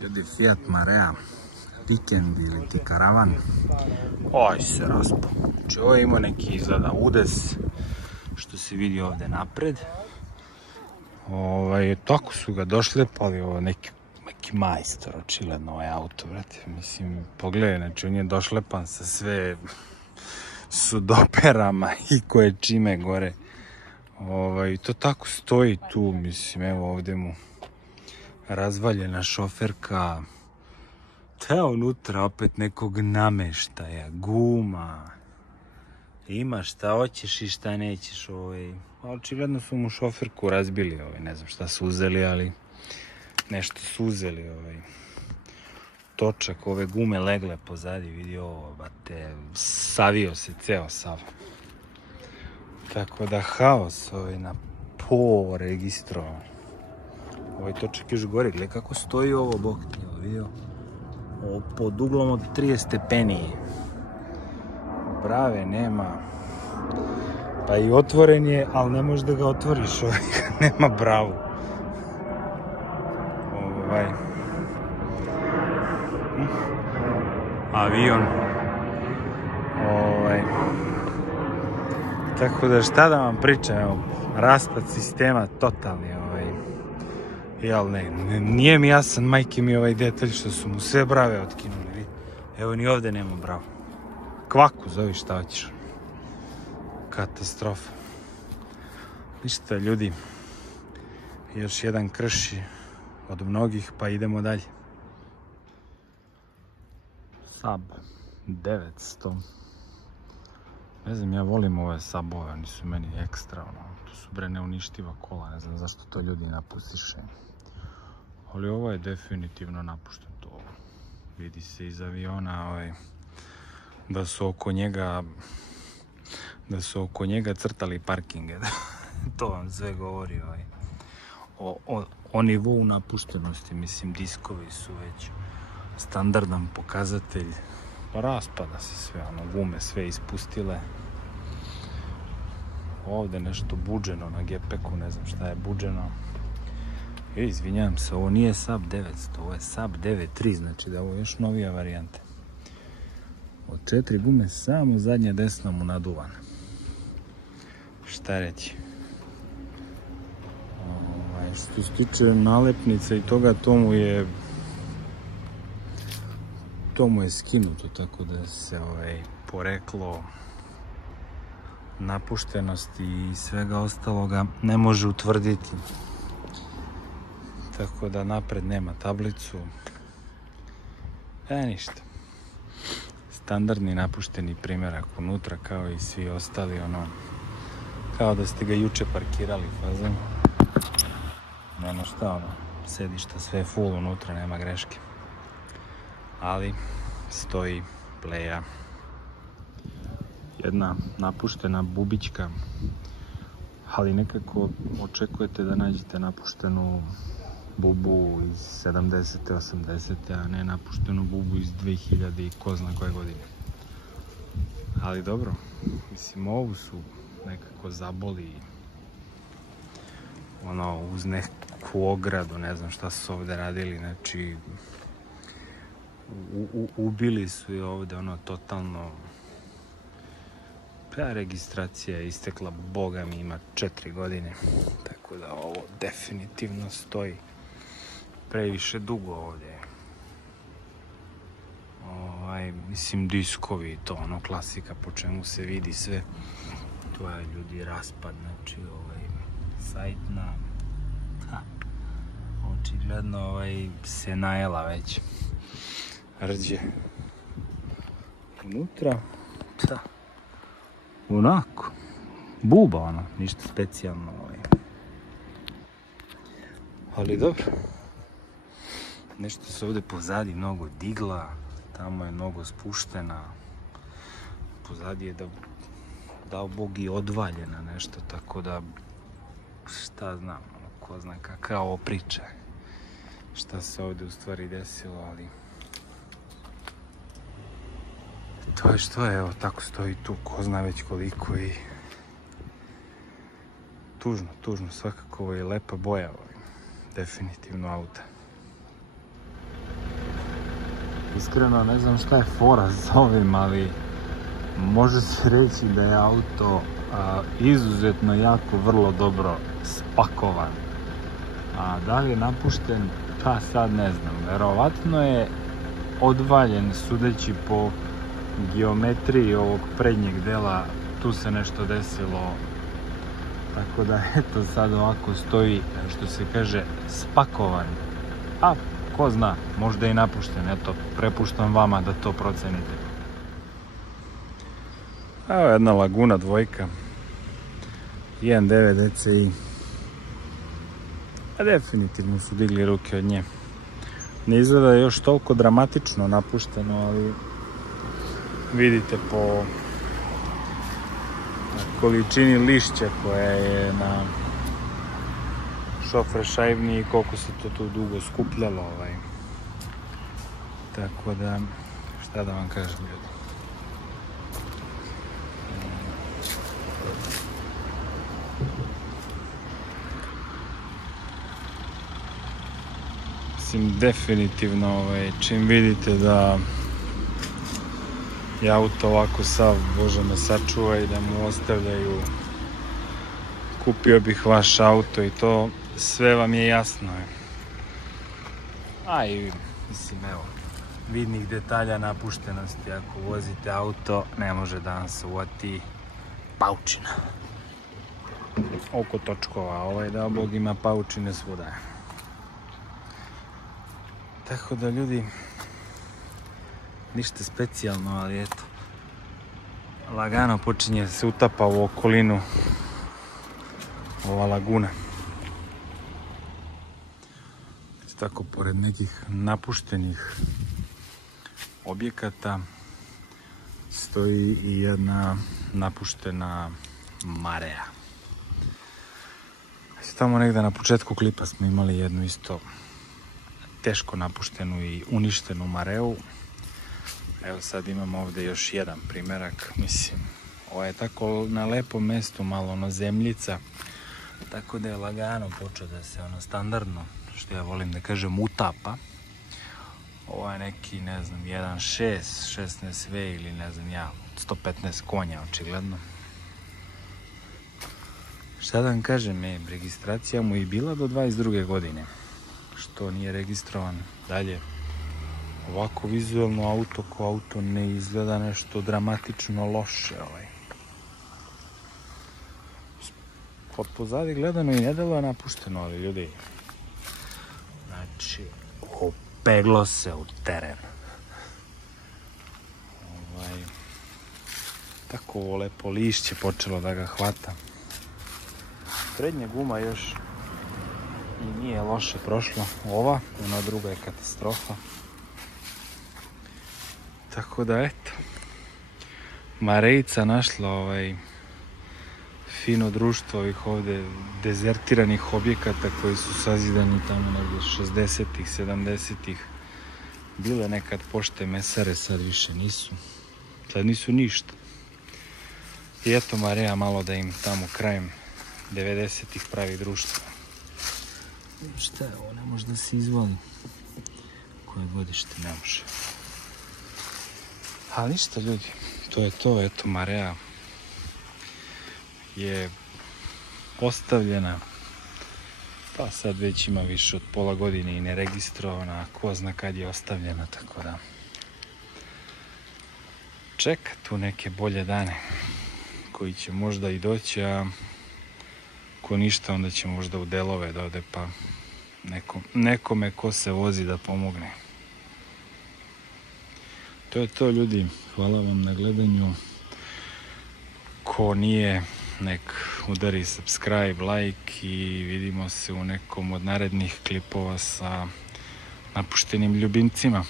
Ljudi, Fiat Marea, Weekend ili ti karavan. Oj, se raspo. Znači, ovo je imao neki izgleda udes, što se vidi ovdje napred. Tako su ga došlepali, ovo neki majstor, očigledno ovaj auto, brate. Mislim, pogledaj, znači on je došlepan sa sve sudoperama i koje čime gore. To tako stoji tu, mislim, evo ovdje mu razvaljena šoferka. Te unutra opet nekog nameštaja, guma. Ima šta hoćeš i šta nećeš. Očigledno su mu šoferku razbili, ne znam šta su uzeli, ali nešto su uzeli. Točak ove gume legle pozadi, vidi ovo, bate, savio se ceo sav. Tako da haos na po registrovan. Ovaj točak još gori, gledaj kako stoji ovo bok, vidio? Ovo pod uglom od 30 stepeni. Brave nema. Pa i otvoren je, ali ne možeš da ga otvoriš, nema bravu. Avion. Tako da šta da vam pričam, evo, raspad sistema totalni, jel ne, nije mi jasan, majke mi ovaj detalj što su mu sve brave otkinuli, evo ni ovdje nema bravo. Kvaku zove šta hoćeš. Katastrofa. Ništa ljudi, još jedan krši od mnogih, pa idemo dalje. Saab 900. Ne znam, ja volim ove Saabove, oni su meni ekstra, tu su bre neuništiva kola, ne znam zašto to ljudi napustiše. Ali ovo je definitivno napušten, to vidi se iz aviona, da su oko njega crtali parkinge. To vam sve govori o nivou napuštenosti. Mislim, diskovi su već standardan pokazatelj. Raspada se sve, gume sve ispustile. Ovdje nešto buđeno na gepeku, ne znam šta je buđeno. Izvinjavam se, ovo nije Saab 900, ovo je Saab 9.3, znači da je ovo još novija varijanta. Od 4 gume samo zadnja desna mu naduvana. Šta reći? Što se tiče nalepnica i toga, to mu je skinuto, tako da se poreklo napuštenosti i svega ostaloga ne može utvrditi. Tako da napred nema tablicu. Ništa. Standardni napušteni primjerak unutra, kao i svi ostali, kao da ste ga juče parkirali fazom. Nema šta, sedišta sve je full unutra, nema greške. Ali stoji pleja. Jedna napuštena bubićka, ali nekako očekujete da nađete napuštenu bubu iz 70. 80. a ne napuštenu bubu iz 2000 i ko zna koje godine. Ali dobro, mislim, ovu su nekako zaboli uz neku ogradu, ne znam šta su ovdje radili, znači ubili su je ovdje totalno. Registracija je istekla, boga mi, ima 4 godine, tako da ovo definitivno stoji previše dugo ovdje. Mislim, diskovi, to klasika po čemu se vidi sve. To je, ljudi, raspad, znači sajtna, očigledno se najela već. Rđe unutra, onako, buba, ništa specijalno. Ali dobro, nešto se ovdje pozadi mnogo digla, tamo je mnogo spuštena, pozadi je dao Bog i odvaljena nešto, tako da šta znam, ko zna kakva ovo priča, šta se ovdje u stvari desilo, ali to je što je, evo tako stoji tu, ko zna već koliko, i tužno, svakako ovo je lepa boja, definitivno auta. Iskreno ne znam šta je fora s ovim, ali može se reći da je auto izuzetno jako vrlo dobro spakovan. A da li je napušten, pa sad ne znam. Verovatno je odvaljen, sudeći po geometriji ovog prednjeg dela, tu se nešto desilo. Tako da eto sad ovako stoji, što se kaže, spakovan. A ko zna, možda i napušten, eto, prepuštam vama da to procenite. Evo jedna Laguna dvojka, 1.9 DCI. A definitivno su digli ruke od nje. Ne izgleda još toliko dramatično napušteno, ali vidite po količini lišća koja je na šofer šajbni i koliko se to tu dugo skupljalo. Tako da, šta da vam kažem, ljudi. Mislim, definitivno, čim vidite da je auto ovako sav, Bože me sačuva, i da mu ostavljaju kupio bih vaš auto i to, sve vam je jasno. A i, mislim, evo, vidnih detalja napuštenosti. Ako vozite auto, ne može da vam se uvati paučina oko točkova. Ovaj da Bog ima paučine svuda. Tako da, ljudi, ništa specijalno, ali eto, lagano počinje se utapa u okolinu ova Laguna. Tako, pored nekih napuštenih objekata stoji i jedna napuštena Marea. Tamo negdje na početku klipa smo imali jednu isto teško napuštenu i uništenu Mareu. Evo sad imamo ovdje još jedan primjerak. Mislim, ovo je tako na lepom mjestu, malo ono zemljica, tako da je lagano počeo da se ono standardno, što ja volim da kažem, utapa. Ovo je neki, ne znam, 1.6, 16V ili ne znam ja, 115 konja očigledno. Šta da vam kažem, registracija mu je bila do 22. godine, što nije registrovan dalje. Ovako vizualno auto ko auto ne izgleda nešto dramatično loše. Od pozadi gledano i ne delo je napušteno, ali ljudi, znači, opeglo se u teren. Tako ovo lepo lišće počelo da ga hvata. Prednja guma još i nije loše prošla. Ona druga je katastrofa. Tako da, eto, Marejica našla fino društvo ovih ovdje dezertiranih objekata koji su sazidani tamo negdje 60-ih, 70-ih. Bile nekad pošte mesare, sad više nisu. Sad nisu ništa. I eto Marea malo da im tamo krajem 90-ih pravi društvo. Šta je ovo, ne može da se izvali? Koje godište ne može. Ali ništa, ljudi, to je to. Eto, Marea je postavljena, pa sad već ima više od pola godine i neregistrovana, ko zna kad je ostavljena, tako da čeka tu neke bolje dane koji će možda i doći, a ko ništa onda će možda u delove da ode, pa nekome ko se vozi da pomogne. To je to, ljudi, hvala vam na gledanju. Ko nije, nek udari subscribe, like i vidimo se u nekom od narednih klipova sa napuštenim ljubimcima.